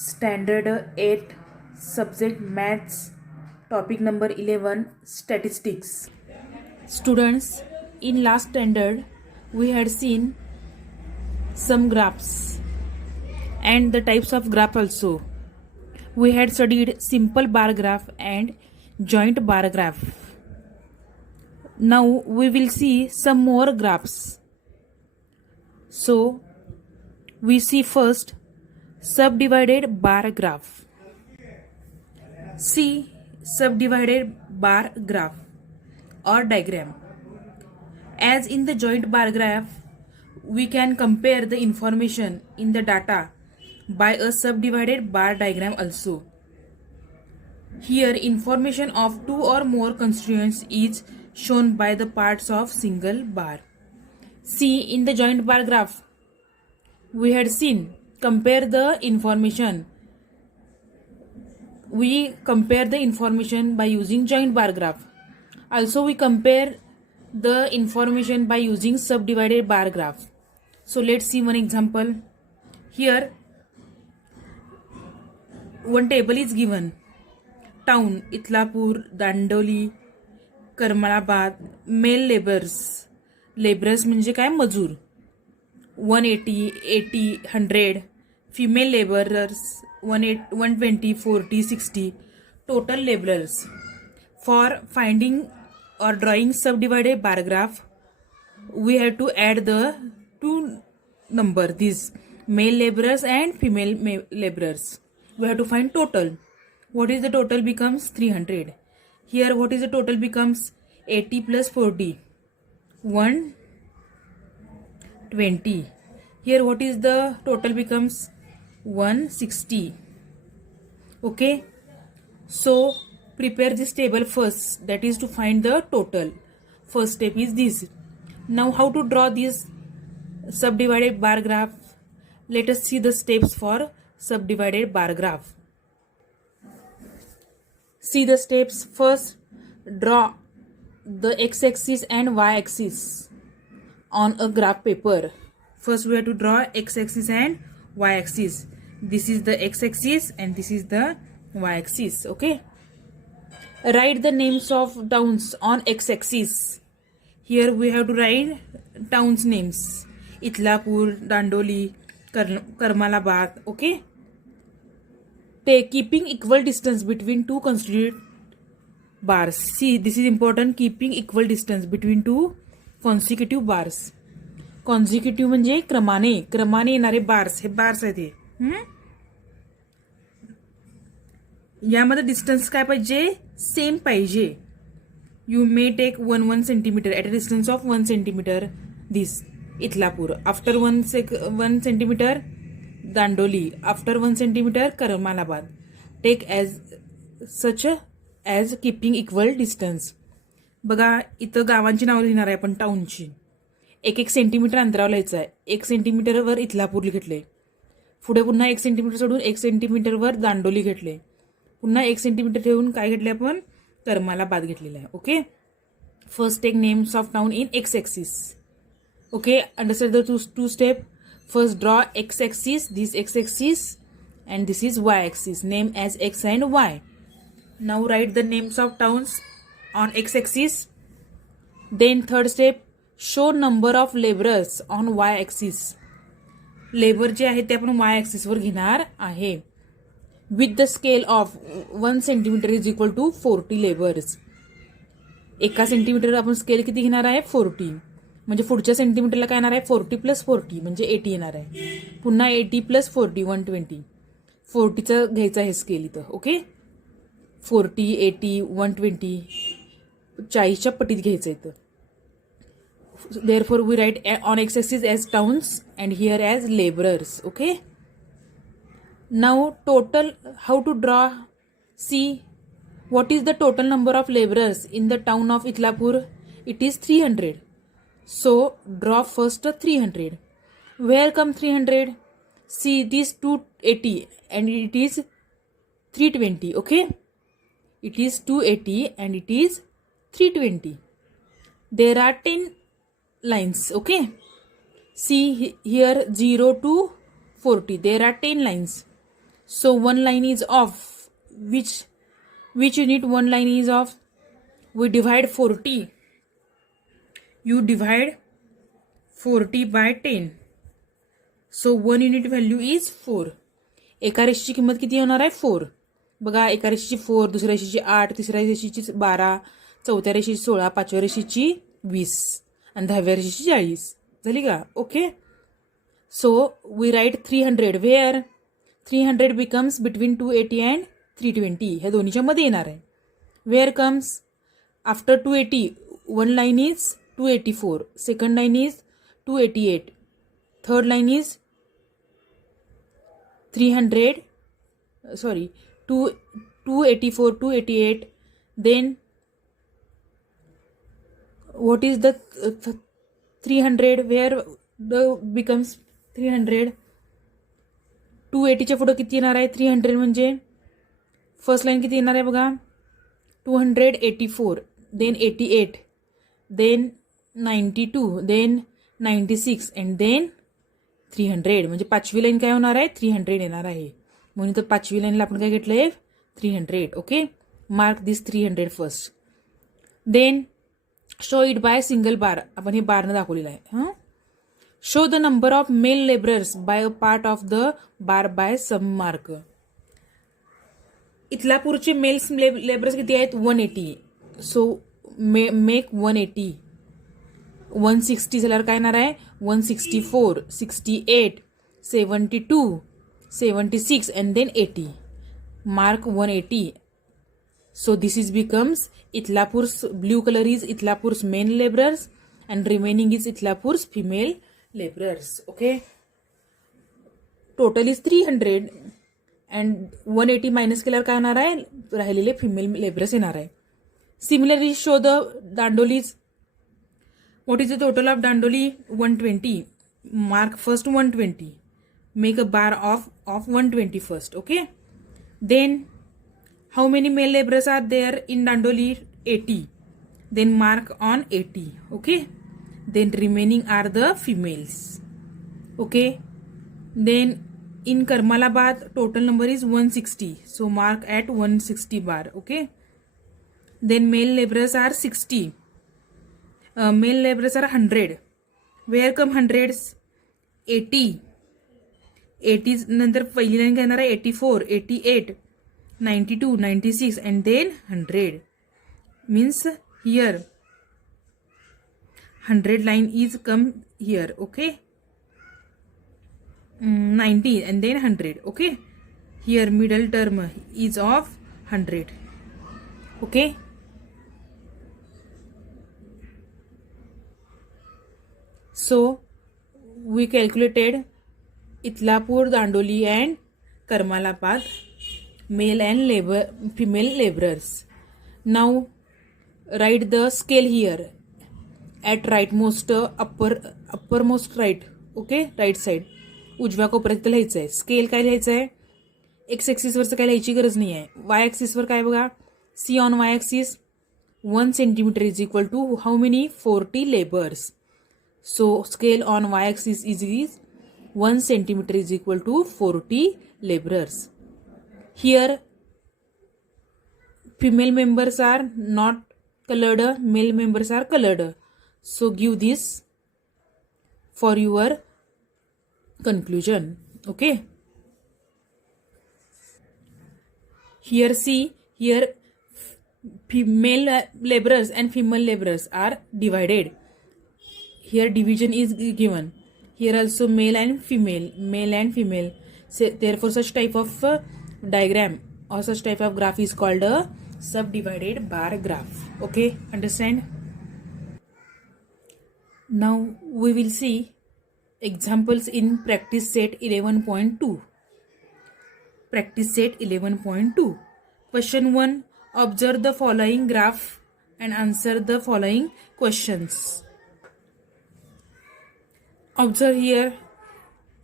Standard 8 Subject Maths, Topic number 11 Statistics. Students, in last standard we had seen some graphs and the types of graph also. We had studied simple bar graph and joint bar graph. Now we will see some more graphs. So we see first subdivided bar graph. See subdivided bar graph or diagram. As in the joint bar graph, we can compare the information in the data by a subdivided bar diagram also. Here information of two or more constituents is shown by the parts of single bar. See in the joint bar graph, we had seen compare the information. We compare the information by using joint bar graph. Also we compare the information by using subdivided bar graph. So let's see one example. Here one table is given. Town Itlapur, Dandoli, Karmalabad, male laborers म्हणजे काय मजूर 180, 80, 100, female laborers 120, 40, 60, total laborers. For finding or drawing subdivided bar graph, we have to add the two number, these male laborers and female laborers. We have to find total. What is the total becomes 300. Here what is the total becomes 80 plus 40, 120. Here what is the total becomes 160. Okay, so prepare this table first, that is to find the total. First step is this. Now how to draw this subdivided bar graph? Let us see the steps for subdivided bar graph. See the steps. First, draw the x-axis and y-axis on a graph paper. First we have to draw x-axis and y-axis. This is the x-axis and this is the y-axis. Okay. Write the names of towns on x-axis. Here we have to write towns names. Itlapur, Dandoli, Karmalabad. Okay. Keeping equal distance between two constituent bars. See, this is important. Keeping equal distance between two consecutive bars. Consecutive म्हणजे क्रमाने येणारे bars. हे bars आहेत हे. यामध्ये distance काय पाहिजे? Same पाहिजे. You may take 1 centimeter at a distance of 1 centimeter. This Itlapur. After 1 centimeter Dandoli. After 1 centimeter Karmalabad. Take as such as keeping equal distance. बघा इथं गावांची नावं लिहिणार आहे आपण टाउनची. 1 सेंटीमीटर अंतरावर लिहायचं आहे. 1 सेंटीमीटरवर इथलापूर घेतले. पुढे पुन्हा 1 सेंटीमीटर सोडून 1 सेंटीमीटरवर दांडोली घेतले. पुन्हा 1 सेंटीमीटर ठेवून काय घेतले आपण? करमालाबाद घेतलेला आहे. Okay. First take names of town in X axis. Okay. Understand the two step. First draw x-axis, this x-axis and this is y-axis. Name as x and y. Now write the names of towns on x-axis. Then third step, show number of laborers on y-axis. Labor जे आहे ते आपण y-axis वर घेणार आहे. With the scale of 1 centimeter is equal to 40 laborers. 1 centimetre आपण scale किती घेणार आहे? 40. म्हणजे पुढच्या सेंटीमीटरला काय येणार आहे? 40 प्लस 40 म्हणजे 80 येणार आहे. पुन्हा 80 प्लस 40 120. 40चं घ्यायचं आहे स्केल इथं. ओके. 40, 80, 120 40च्या पटीत घ्यायचं इथं. Therefore we write on x-axis as towns and here as laborers. Okay. Now total, how to draw? See what is the total number of laborers in the town of Itlapur? It is 300. So draw first 300. Where come 300? See this 280 and it is 320. Okay. It is 280 and it is 320. There are 10 lines. Okay. See here 0 to 40. There are 10 lines. So one line is off. Which unit one line is off? We divide 40. You divide 40 by 10. So 1 unit value is 4. एका रेषेची किंमत किती होणार आहे? 4. बघा, एका रेषेची 4, दुसऱ्या रेषेची 8, तिसऱ्या रेषेची 12, चौथ्या रेषेची 16, पाचव्या रेषेची 20 आणि 10व्या रेषेची 40. झाली का? Okay. So we write 300 where 300 becomes between 280 and 320. ह्या दोन्हीच्या मध्ये येणार आहे. Where comes after 280. One line is 284, second line is 288, third line is 284, 288. Then what is the 300? Where the becomes 300? 280 च्या पुढे किती येणार आहे? 300 म्हणजे फर्स्ट लाईन किती येणार आहे बघा? 284, then 88, then 92, then 96 and then 300. म्हणजे पाचवी लाईन काय होणार आहे? 300 येणार आहे. म्हणून तर पाचवी लाईनला आपण काय घेतलंय? 300. Okay, mark this 300 first. Then show it by single bar. आपण हे बारनं दाखवलेलं आहे. Show the number of male labourers by a part of the bar by some mark. इथलापूरचे मेल्स लेबरर्स किती आहेत? 180. So make 180. 160 झाल्यावर काय येणार आहे? 164, 68, 72, 76 and then 80. Mark 180. So this is becomes Ithlapur's blue color is Ithlapur's male laborers and remaining is Ithlapur's female laborers. Okay. Total is 300 and 180 minus केल्यावर काय होणार आहे? राहिलेले फिमेल लेबरर्स येणार आहे. Similarly, show the Dandolis. What is the total of Dandoli? 120. Mark first 120. Make a bar of 120 first. Okay. Then, how many male laborers are there in Dandoli? 80. Then mark on 80. Okay. Then remaining are the females. Okay. Then in Karmalabad, total number is 160. So mark at 160 bar. Okay. Then male laborers are 60. Male laborers are 100. Where come hundreds? 80. 80 नंतर पहिली line काय येणार आहे? 84, 88, 92, 96 and then 100. Means here 100 line is come here. Okay. 90 and then 100. Okay. Here middle term is of 100. Okay. So we calculated Ithlapur, Dandoli and Karmalabad male and female laborers. Now write the scale here at rightmost uppermost right. Okay, right side उजव्या कोपऱ्यात लिहायचं आहे. Scale काय लिहायचं आहे? X ॲक्सिसवरचं काय लिहायची गरज नाही आहे. वाय ॲक्सिसवर काय बघा? See on Y axis 1 centimeter is equal to how many? 40 labors. So scale on y-axis is 1 centimeter is equal to 40 laborers. Here female members are not colored, male members are colored. So give this for your conclusion. Okay. Here see, here female laborers and female laborers are divided. Here division is given. Here also male and female. So, therefore such type of diagram or such type of graph is called a subdivided bar graph. Okay, understand? Now we will see examples in practice set 11.2. Practice set 11.2. Question 1. Observe the following graph and answer the following questions. Observe here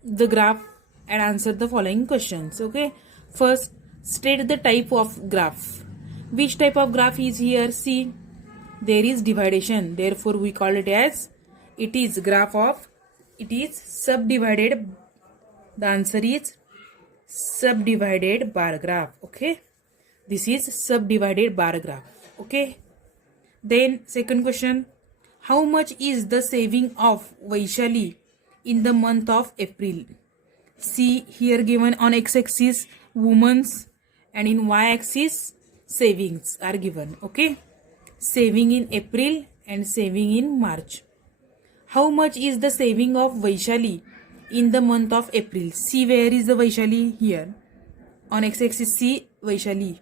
the graph and answer the following questions. Okay. First, state the type of graph. Which type of graph is here? See, there is dividation. Therefore, we call it as it is graph of, it is subdivided. The answer is subdivided bar graph. Okay, this is subdivided bar graph. Okay, then second question, how much is the saving of Vaishali in the month of April? See here given on x-axis women's and in y-axis savings are given. Okay, saving in April and saving in March. How much is the saving of Vaishali in the month of April? See where is the Vaishali? Here on x-axis see Vaishali.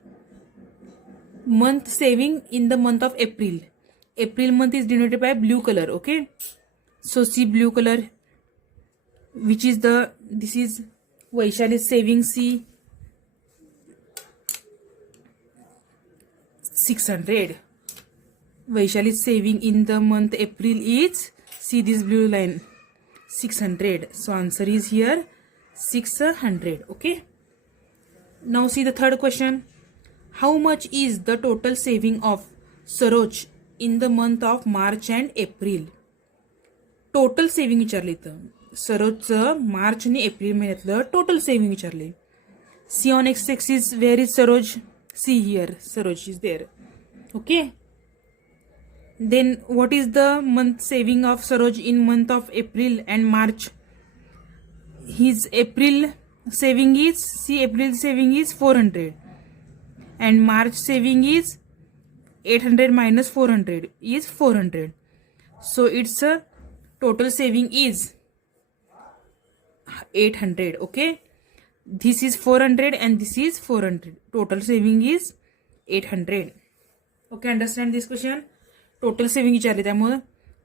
Month saving in the month of April. April month is denoted by blue color. Okay, so see blue color, which is this is Vaishali's saving. See 600. Vaishali's saving in the month April is, see this blue line, 600. So answer is here 600. Okay, now see the third question, how much is the total saving of Saroj in the month of March and April? Total saving विचारले, तर सरोजचं मार्च आणि April महिन्यातलं total saving विचारले. See on X axis where is Saroj? See here Saroj is there. Okay, then what is the month saving of Saroj in month of April and March? His April saving is, see April saving is 400 and March saving is 800 minus 400 is 400. So its total saving is 800. Okay, this is 400 and this is 400. Total saving is 800. Okay, understand this question? Total saving विचारले, त्यामुळे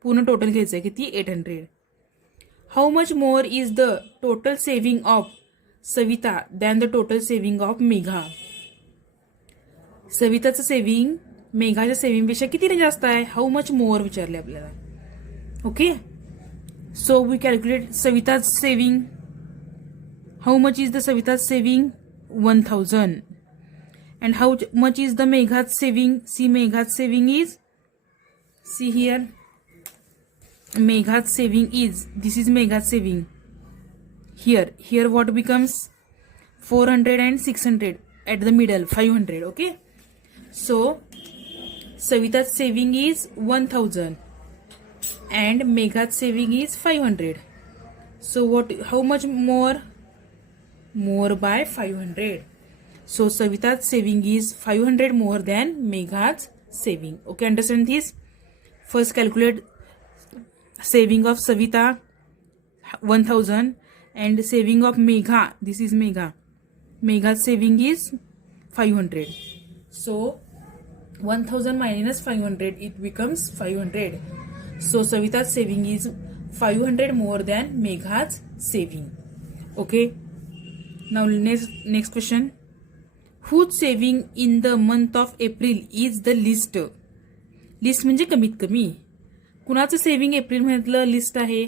पूर्ण total घ्यायचं आहे किती? 800. How much more is the total saving of Savita than the total saving of Megha? सविताचं saving मेघाच्या सेव्हिंगपेक्षा किती जास्त आहे? हाऊ मच मोर विचारले आपल्याला. Okay, so we calculate Savita's saving. How much is the Savita's saving? 1000. And how much is the Megha's saving? See Megha's saving is, see here Megha's saving is, this is Megha's saving. Here what becomes? 400 and 600 at the middle, 500. Okay, so Savita's saving is 1000 and Megha's saving is 500. So how much more by 500? So Savita's saving is 500 more than Megha's saving. Okay, understand this? First calculate saving of Savita 1000 and saving of Megha, this is Megha. Megha's saving is 500. So 1000 minus 500, it becomes 500. So Savita's saving is 500 more than Megha's saving. Okay, now next question. Whose saving in the month of April is the least? Least म्हणजे कमीत कमी. कुणाचं saving April महिन्यातलं least आहे?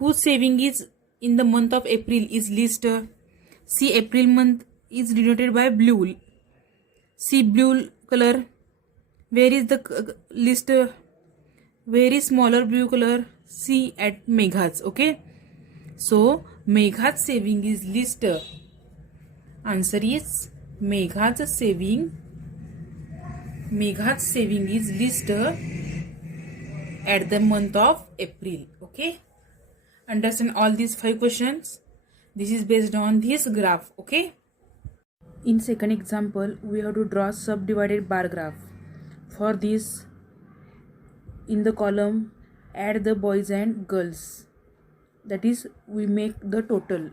Whose saving is in the month of April is least. See April month is denoted by blue. See blue colour. Where is the least? Where is smaller blue colour? See at Megha's. Okay, so Megha's saving is least. Answer is Megha's saving. Megha's saving is least at the month of April. Okay, understand all these 5 questions. This is based on this graph. Okay, in second example we have to draw subdivided bar graph. For this, in the column add the boys and girls, that is we make the total.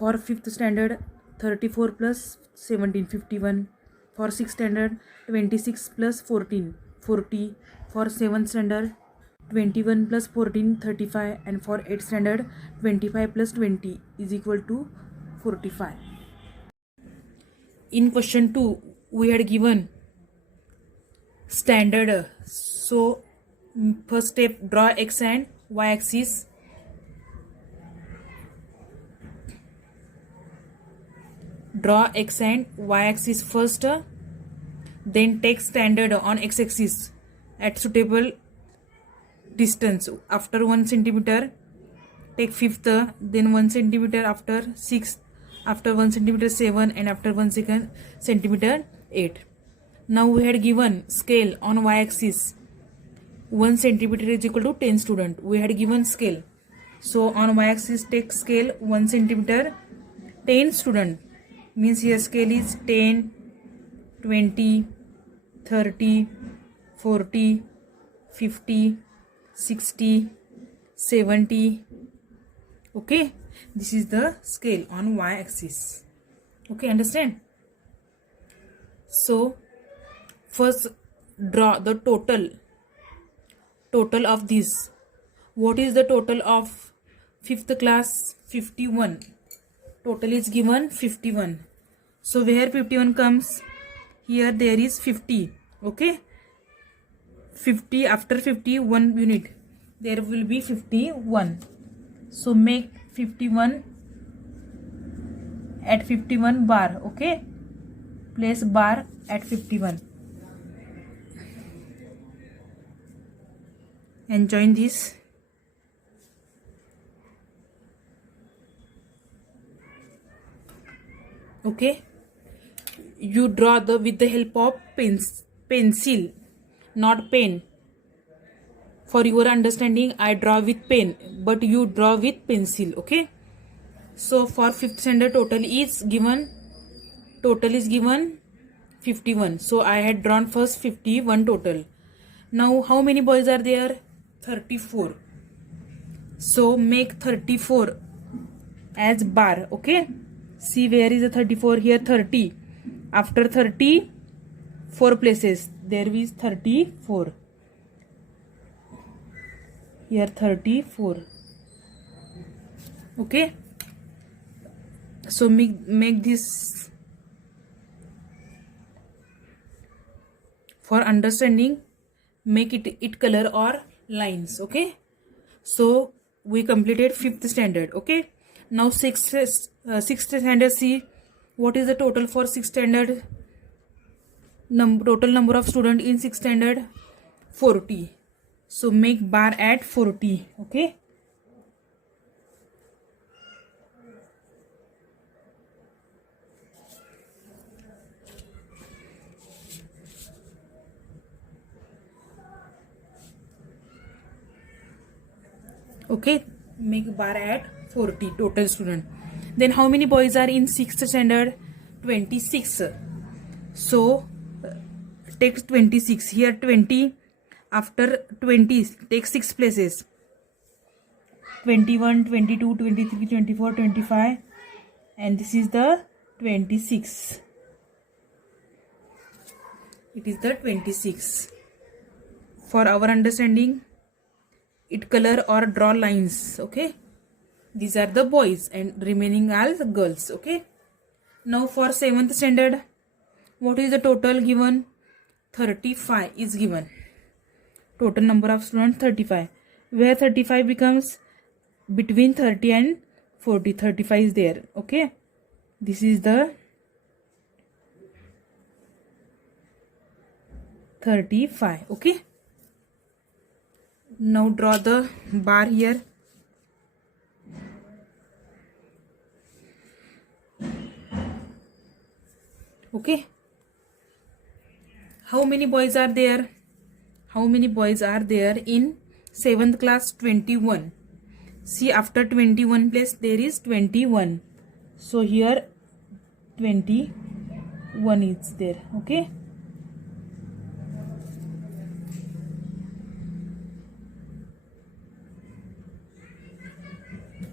For 5th standard 34 plus 17 51. For 6th standard 26 plus 14 40. For 7th standard 21 plus 14 35. And for 8th standard 25 plus 20 is equal to 45. In question 2 we had given standard. So first step, draw x and y axis. Draw x and y axis first, then take standard on x axis at suitable distance. After 1 centimeter take 5th, then 1 centimeter after 6th, after 1 centimeter 7, and after 1 centimeter 8. Now we had given scale on y-axis 1 centimeter is equal to 10 student. We had given scale. So on y-axis take scale 1 centimeter 10 student, means here scale is 10, 20, 30, 40, 50, 60, 70. Okay, this is the scale on y-axis. Okay, understand? So first draw the total of this. What is the total of 5th class? 51. Total is given 51. So where 51 comes? Here there is 50. Okay, 50, after 50 1 unit there will be 51. So make 51 at 51 bar. Okay, place bar at 51 and join this. Okay, you draw with the help of pencil, not pen. For your understanding, I draw with pen, but you draw with pencil. Okay, so for 5th standard total is given 51. So I had drawn first 51 total. Now how many boys are there? 34. So make 34 as bar. Okay, see where is the 34? Here 30. After 30 4 places there is 34. Here 34. Okay, so make this for understanding, make it color or lines. Okay, so we completed 5th standard. Okay, now 6th standard. See what is the total for 6th standard. Total number of student in 6th standard 40. So make bar at 40. Okay, okay, make bar at 40 total student. Then how many boys are in 6th standard? 26. So take 26. Here 20. After 20 take 6 places. 21, 22, 23, 24, 25, and this is the 26. It is the 26. For our understanding, it color or draw lines. Okay, these are the boys and remaining are the girls. Okay, now for 7th standard, what is the total given? 35 is given. Total number of students 35. Where 35 becomes between 30 and 40. 35 is there. Okay, this is the 35. Okay, now draw the bar here. Okay, how many boys are there? How many boys are there in 7th class? 21. See, after 21 place there is 21. So here 21 is there. Okay,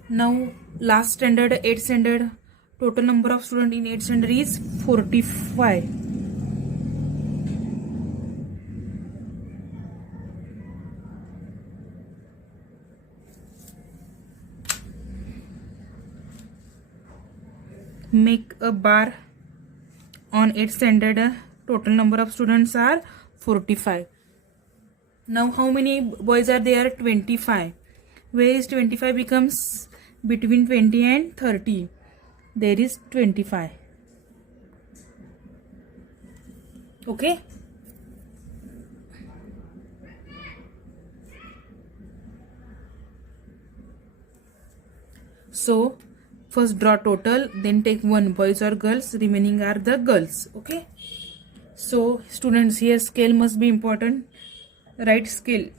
now last standard, 8th standard. Total number of students in 8th standard is 45. Make a bar on 8th standard. Total number of students are 45. Now how many boys are there? 25. Where is 25 becomes between 20 and 30? There is 25. Okay, so First draw total, then take one boys or girls, remaining are the girls. Okay. So students, here scale must be important. Write scale.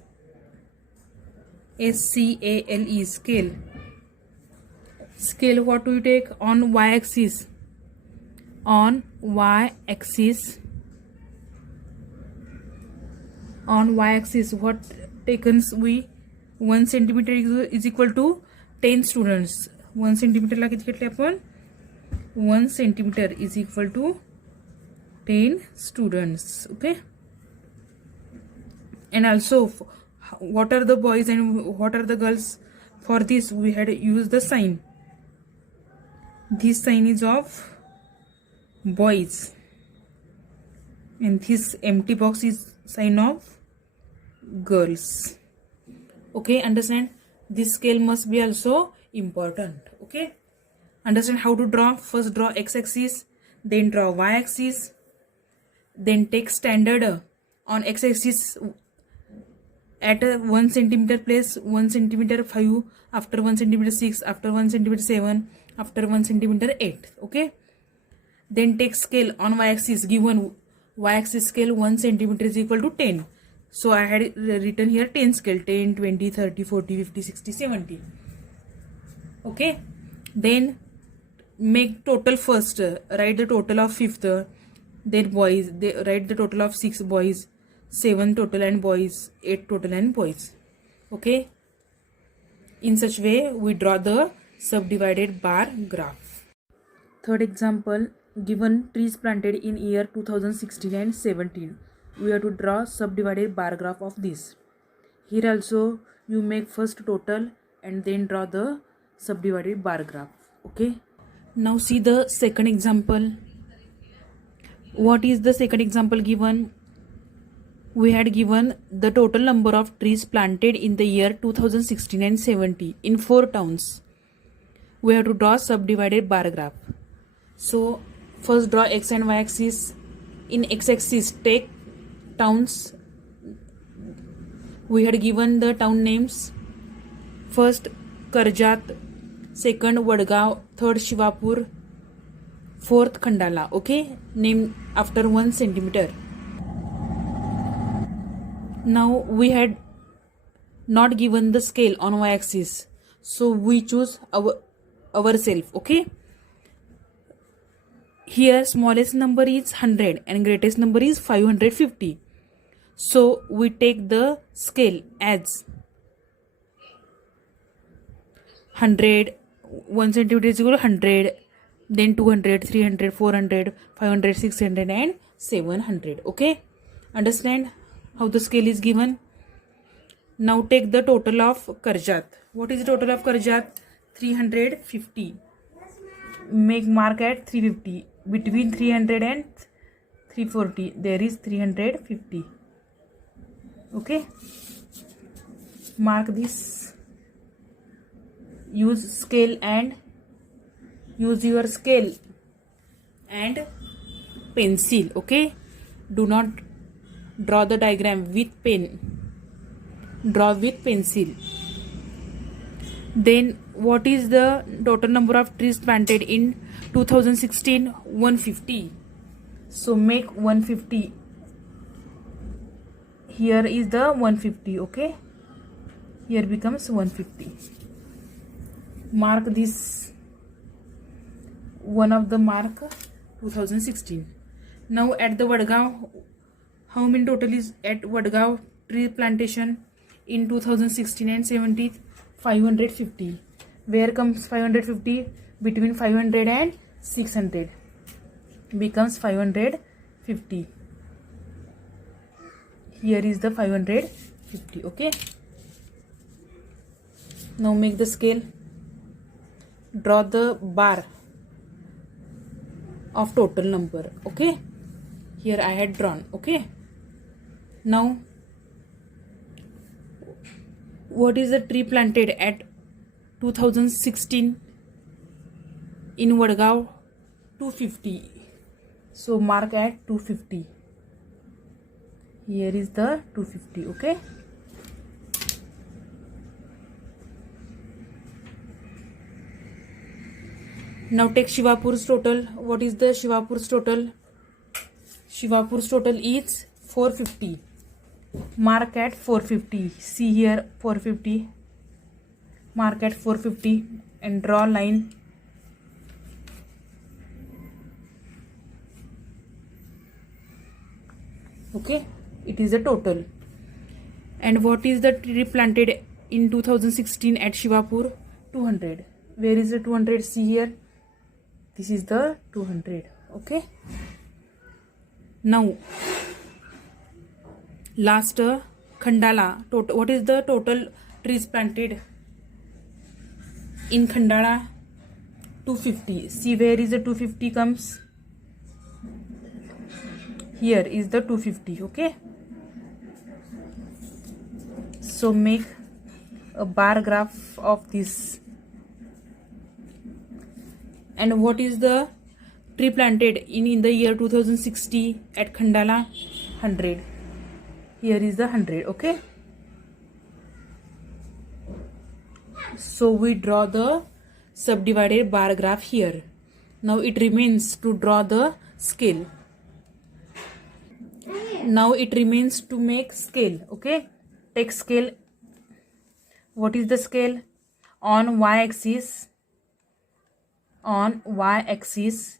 SCALE, scale. Scale, what do you take on y-axis? On y-axis, what takens we 1 centimeter is equal to 10 students. 1 centimeter ला किती घेतले आपण? 1 centimeter is equal to 10 students. Okay. And also, what are the boys and what are the girls? For this we had used the sign. This sign is of boys and this empty box is sign of girls. Okay, understand? This scale must be also important. Okay, understand how to draw? First draw x-axis, then draw y-axis, then take standard on x-axis at 1 centimeter place 1 centimeter 5, after 1 centimeter 6, after 1 centimeter 7, after 1 centimeter 8. Okay, then take scale on y-axis. Given y-axis scale 1 centimeter is equal to 10. So I had written here 10 scale, 10, 20, 30, 40, 50, 60, 70. Okay, then make total first. Write the total of fifth. Then boys. They write the total of 6 boys, 7 total and boys, 8 total and boys. Okay. In such way we draw the subdivided bar graph. Third example, given trees planted in year 2016 and 17. We have to draw subdivided bar graph of this. Here also you make first total and then draw the subdivided bar graph. Okay. Now see the second example. What is the second example given? We had given the total number of trees planted in the year 2016 and 70 in 4 towns. We have to draw subdivided bar graph. So first draw x and y axis. In x axis take towns. We had given the town names. First Karjat, second Vadgaon, third Shivapur, fourth Khandala. Okay, name after 1 centimeter. Now we had not given the scale on y-axis, so we choose ourselves. Okay, here smallest number is 100 and greatest number is 550. So we take the scale as 100, 1 centimeter is equal to 100, then 200, 300, 400, 500, 600 and 700. Okay, understand how the scale is given? Now take the total of Karjat. What is the total of Karjat? 350. Make mark at 350. Between 300 and 340 there is 350. Okay, mark this. Use scale and use your scale and pencil. Okay, do not draw the diagram with pen. Draw with pencil. Then what is the total number of trees planted in 2016? 150. So make 150. Here is the 150. Okay, here becomes 150. Mark this one of the mark 2016. Now at the Vadgaon, how many total is at Vadgaon tree plantation in 2016 and 17? 550. Where comes 550? Between 500 and 600 becomes 550. Here is the 550. Okay, now make the scale. Draw the bar of total number. Okay, here I had drawn. Okay, now what is the tree planted at 2016 in Vadgaon? 250. So mark at 250. Here is the 250. Okay, Now take Shivapur's total. What is the Shivapur's total? Shivapur's total is 450. Mark at 450. See here 450. Mark at 450 and draw line. Okay, it is a total. And what is the tree planted in 2016 at Shivapur? 200. Where is the 200? See here. This is the 200. Okay. Now, last Khandala. What is the total trees planted in Khandala? 250. See where is the 250 comes? Here is the 250. Okay. So make a bar graph of this. And what is the tree planted in the year 2060 at Khandala? 100. Here is the 100. Okay. So we draw the subdivided bar graph here. Now it remains to draw the scale. Now it remains to make scale. Okay. Take scale. What is the scale? On y-axis. On y-axis,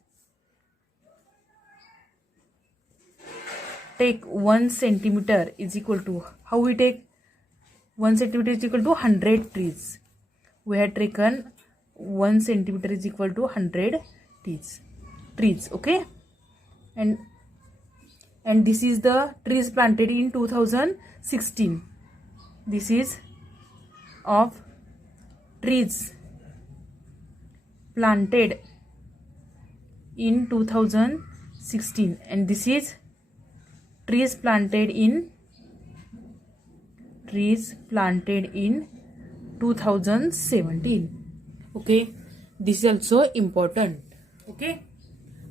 take 1 centimeter is equal to, how we take 1 centimeter is equal to 100 trees. We had taken 1 centimeter is equal to 100 trees. Okay. And this is the trees planted in 2016. This is of trees planted in 2016, and this is trees planted in 2017. Okay, this is also important. Okay,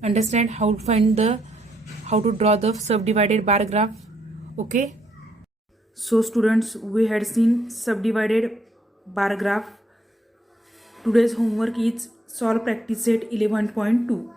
understand how to draw the subdivided bar graph. Okay, so students, we had seen subdivided bar graph. Today's homework is solve practice set 11.2.